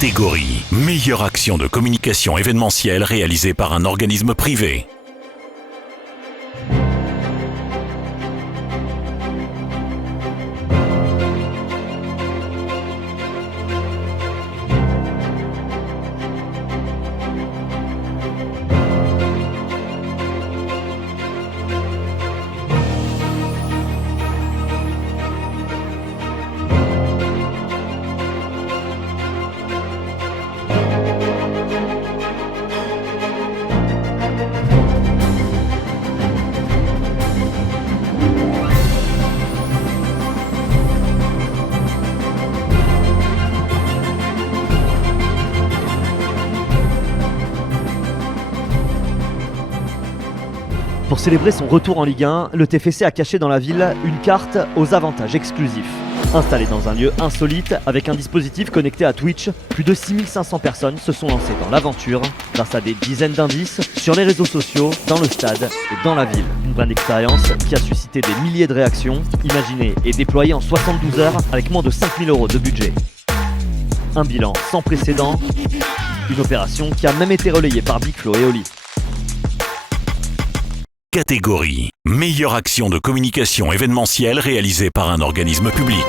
Catégorie meilleure action de communication événementielle réalisée par un organisme privé. Pour célébrer son retour en Ligue 1, le TFC a caché dans la ville une carte aux avantages exclusifs. Installée dans un lieu insolite, avec un dispositif connecté à Twitch, plus de 6500 personnes se sont lancées dans l'aventure grâce à des dizaines d'indices sur les réseaux sociaux, dans le stade et dans la ville. Une vraie expérience qui a suscité des milliers de réactions, imaginée et déployée en 72 heures avec moins de 5000 € de budget. Un bilan sans précédent, une opération qui a même été relayée par Big Flo et Oli. Catégorie meilleure action de communication événementielle réalisée par un organisme public.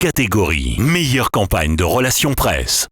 Catégorie meilleure campagne de relations presse.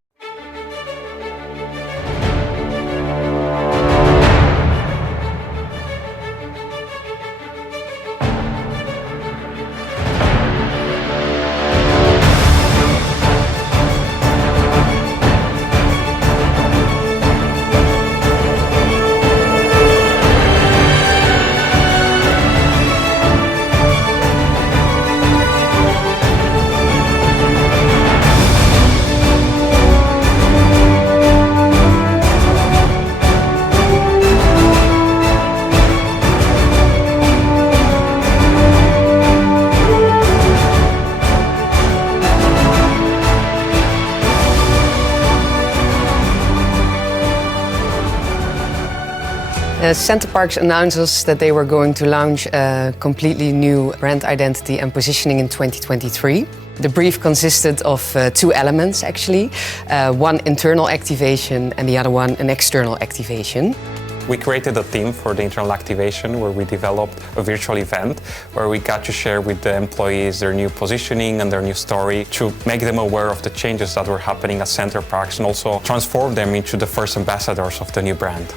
Center Parcs announces that they were going to launch a completely new brand identity and positioning in 2023. The brief consisted of two elements, actually. One internal activation and the other one an external activation. We created a team for the internal activation where we developed a virtual event where we got to share with the employees their new positioning and their new story to make them aware of the changes that were happening at Center Parcs and also transform them into the first ambassadors of the new brand.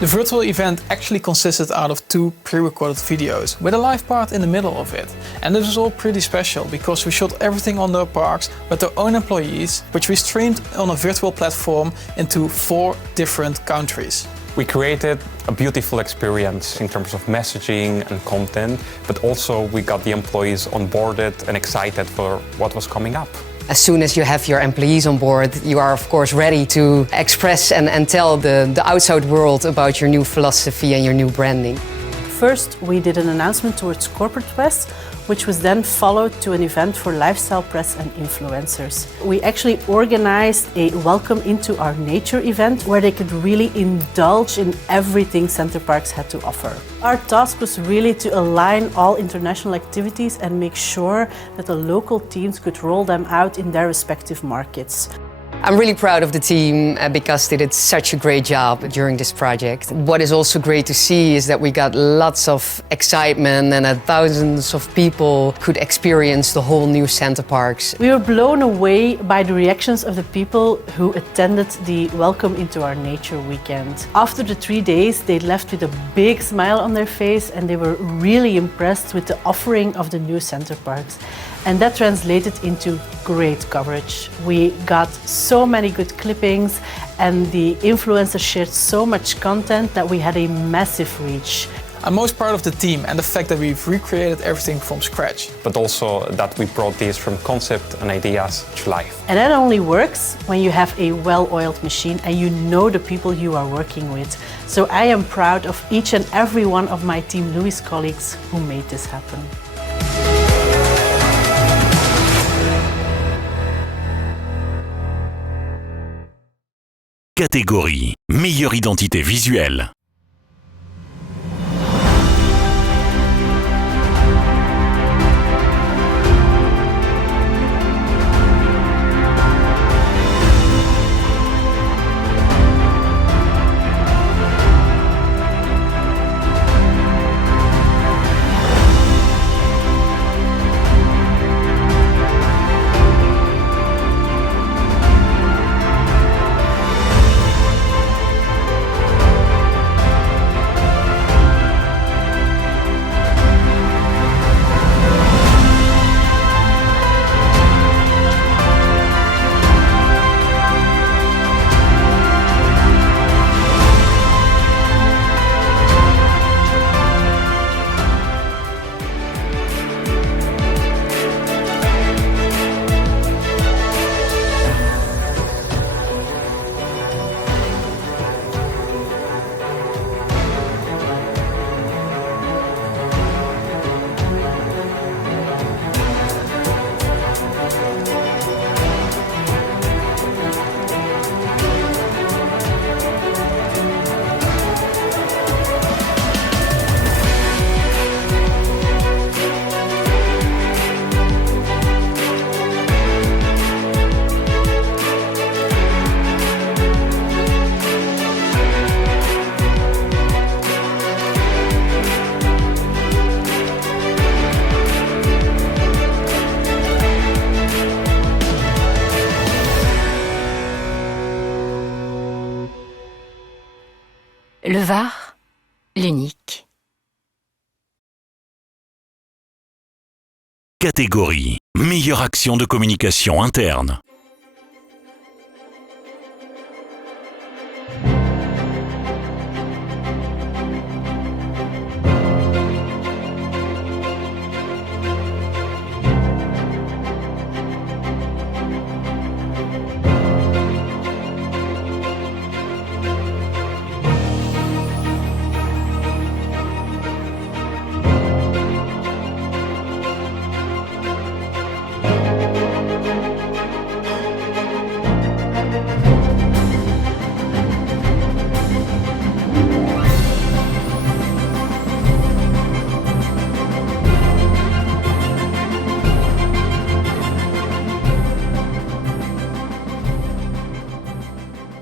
The virtual event actually consisted out of two pre-recorded videos with a live part in the middle of it. And this was all pretty special because we shot everything on the parks with our own employees, which we streamed on a virtual platform into 4 different countries. We created a beautiful experience in terms of messaging and content, but also we got the employees onboarded and excited for what was coming up. As soon as you have your employees on board, you are of course ready to express and tell the outside world about your new philosophy and your new branding. First, we did an announcement towards Corporate West which was then followed to an event for lifestyle press and influencers. We actually organized a Welcome into Our Nature event where they could really indulge in everything Center Parcs had to offer. Our task was really to align all international activities and make sure that the local teams could roll them out in their respective markets. I'm really proud of the team because they did such a great job during this project. What is also great to see is that we got lots of excitement and that thousands of people could experience the whole new Center Parcs. We were blown away by the reactions of the people who attended the Welcome into Our Nature weekend. After the 3 days, they left with a big smile on their face and they were really impressed with the offering of the new Center Parcs. And that translated into great coverage. We got so many good clippings and the influencers shared so much content that we had a massive reach. I'm most proud of the team and the fact that we've recreated everything from scratch. But also that we brought these from concept and ideas to life. And that only works when you have a well-oiled machine and you know the people you are working with. So I am proud of each and every one of my Team Louis colleagues who made this happen. Catégorie meilleure identité visuelle. Le VAR, l'unique. Catégorie meilleure action de communication interne.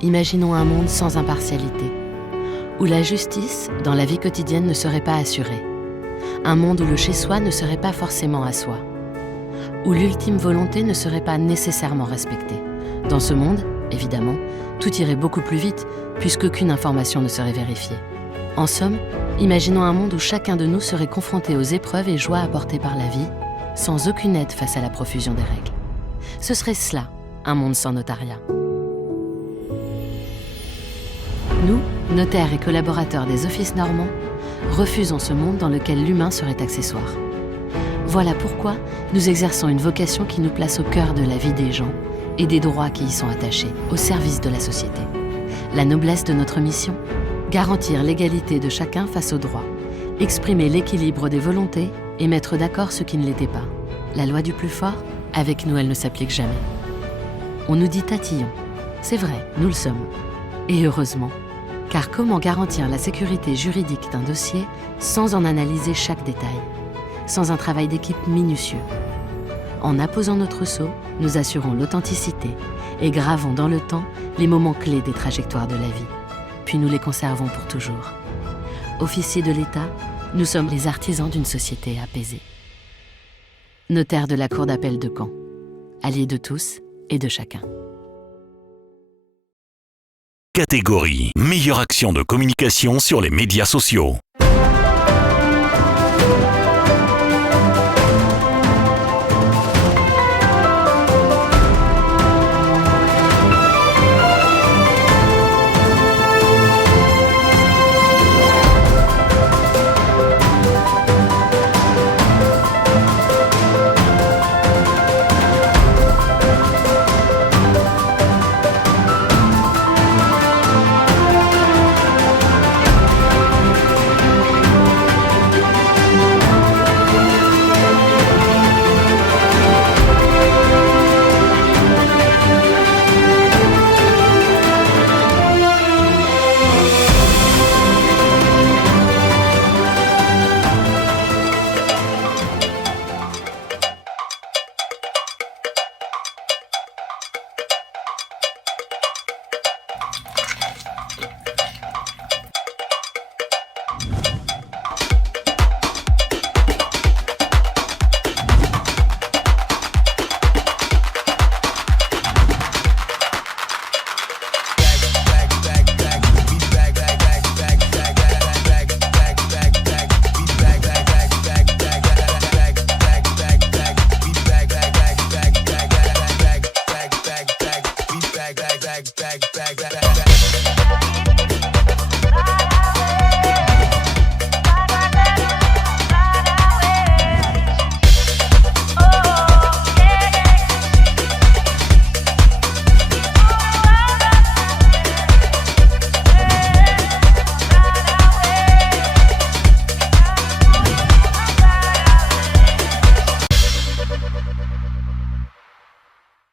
Imaginons un monde sans impartialité, où la justice, dans la vie quotidienne, ne serait pas assurée. Un monde où le chez-soi ne serait pas forcément à soi. Où l'ultime volonté ne serait pas nécessairement respectée. Dans ce monde, évidemment, tout irait beaucoup plus vite, puisqu'aucune information ne serait vérifiée. En somme, imaginons un monde où chacun de nous serait confronté aux épreuves et joies apportées par la vie, sans aucune aide face à la profusion des règles. Ce serait cela, un monde sans notariat. Nous, notaires et collaborateurs des offices normands, refusons ce monde dans lequel l'humain serait accessoire. Voilà pourquoi nous exerçons une vocation qui nous place au cœur de la vie des gens et des droits qui y sont attachés, au service de la société. La noblesse de notre mission, garantir l'égalité de chacun face aux droits, exprimer l'équilibre des volontés et mettre d'accord ceux qui ne l'étaient pas. La loi du plus fort, avec nous, elle ne s'applique jamais. On nous dit tatillons. C'est vrai, nous le sommes. Et heureusement, car comment garantir la sécurité juridique d'un dossier sans en analyser chaque détail, sans un travail d'équipe minutieux? En apposant notre sceau, nous assurons l'authenticité et gravons dans le temps les moments clés des trajectoires de la vie. Puis nous les conservons pour toujours. Officiers de l'État, nous sommes les artisans d'une société apaisée. Notaire de la Cour d'appel de Caen, alliés de tous et de chacun. Catégorie meilleure action de communication sur les médias sociaux.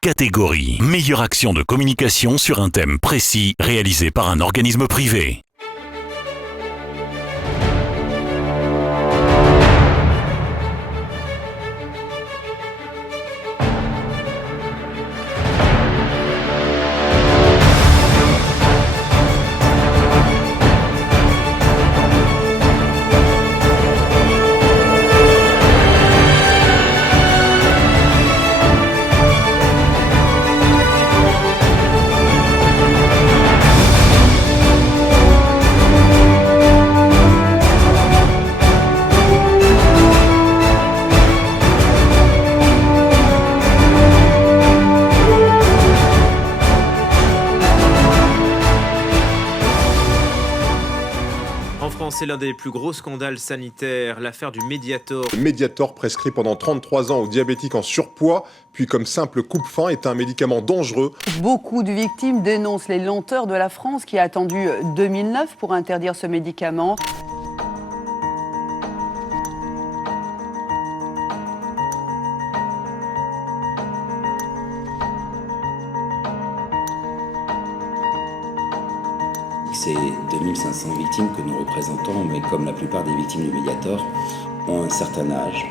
Catégorie meilleure action de communication sur un thème précis réalisé par un organisme privé. C'est l'un des plus gros scandales sanitaires, l'affaire du Mediator. Le Mediator, prescrit pendant 33 ans aux diabétiques en surpoids, puis comme simple coupe-faim, est un médicament dangereux. Beaucoup de victimes dénoncent les lenteurs de la France qui a attendu 2009 pour interdire ce médicament. C'est 2500 victimes que nous représentons, mais comme la plupart des victimes du Mediator, ont un certain âge,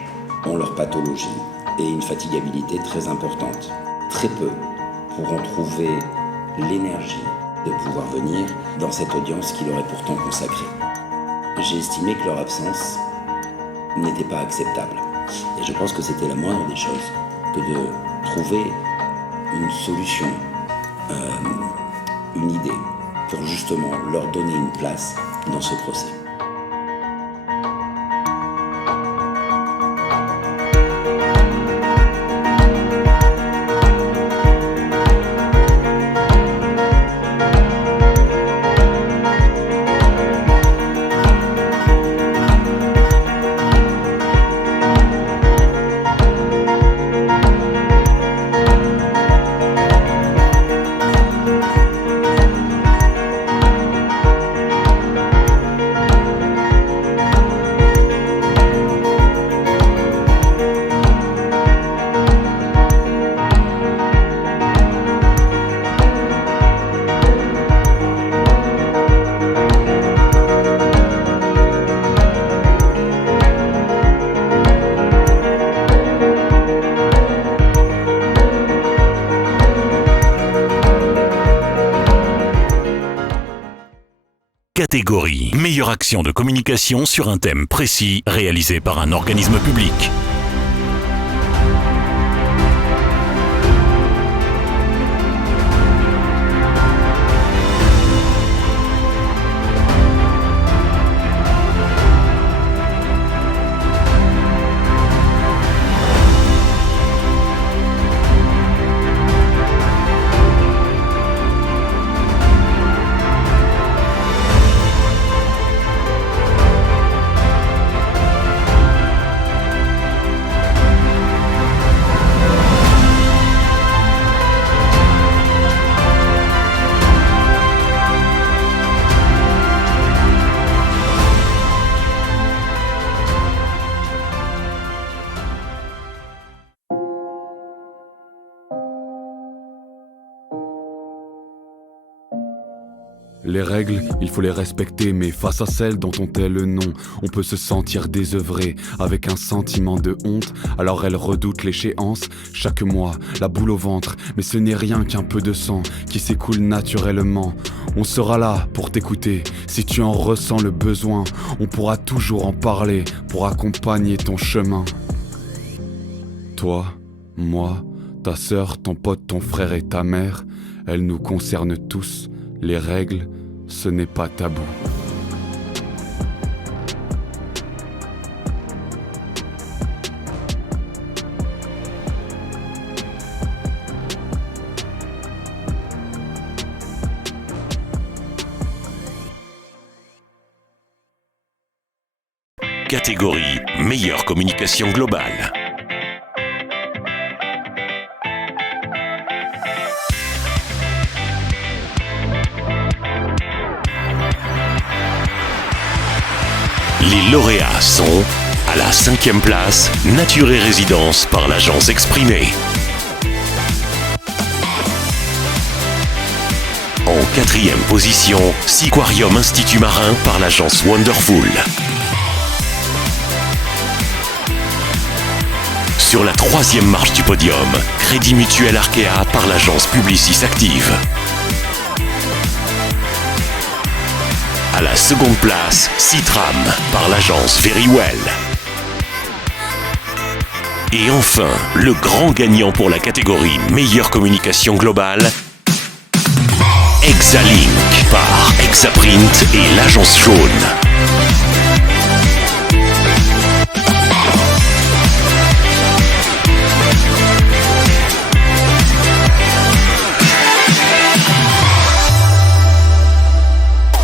ont leur pathologie et une fatigabilité très importante. Très peu pourront trouver l'énergie de pouvoir venir dans cette audience qui leur est pourtant consacrée. J'ai estimé que leur absence n'était pas acceptable. Et je pense que c'était la moindre des choses que de trouver une solution, une idée, pour justement leur donner une place dans ce procès. Catégorie. Meilleure action de communication sur un thème précis réalisé par un organisme public. Les règles, il faut les respecter, mais face à celles dont on tait le nom, on peut se sentir désœuvré, avec un sentiment de honte, alors elle redoute l'échéance, chaque mois, la boule au ventre, mais ce n'est rien qu'un peu de sang qui s'écoule naturellement. On sera là pour t'écouter, si tu en ressens le besoin, on pourra toujours en parler pour accompagner ton chemin. Toi, moi, ta sœur, ton pote, ton frère et ta mère, elles nous concernent tous. Les règles, ce n'est pas tabou. Catégorie. Meilleure communication globale. Les lauréats sont, à la 5e place, Nature et Résidence par l'agence Exprimé. En 4e position, Seaquarium Institut Marin par l'agence Wonderful. Sur la 3e marche du podium, Crédit Mutuel Arkea par l'agence Publicis Active. À la 2e place, Citram par l'agence Verywell. Et enfin, le grand gagnant pour la catégorie Meilleure communication globale, Exalink par Exaprint et l'agence Jaune.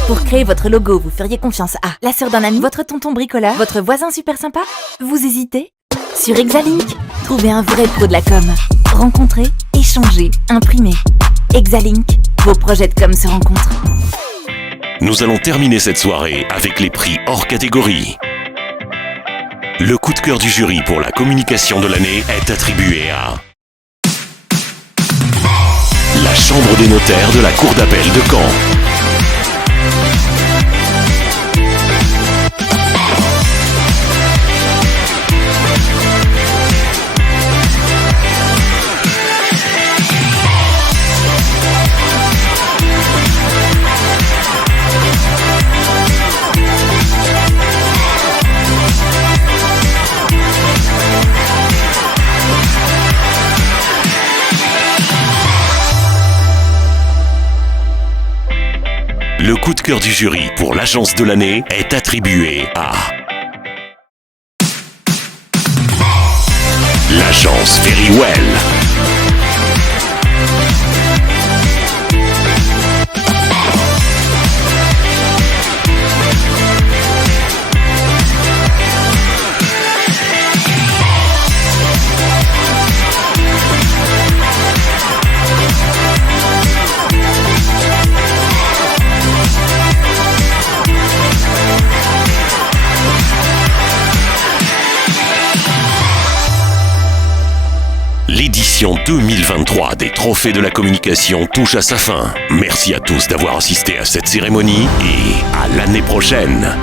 Pour créer votre logo, vous feriez confiance à la sœur d'un ami, votre tonton bricoleur, votre voisin super sympa? Vous hésitez? Sur Exalink, trouvez un vrai pro de la com. Rencontrez, échangez, imprimez. Exalink, vos projets de com se rencontrent. Nous allons terminer cette soirée avec les prix hors catégorie. Le coup de cœur du jury pour la communication de l'année est attribué à la Chambre des notaires de la Cour d'appel de Caen. Le coup de cœur du jury pour l'agence de l'année est attribué à l'agence Verywell. L'édition 2023 des Trophées de la communication touche à sa fin. Merci à tous d'avoir assisté à cette cérémonie et à l'année prochaine.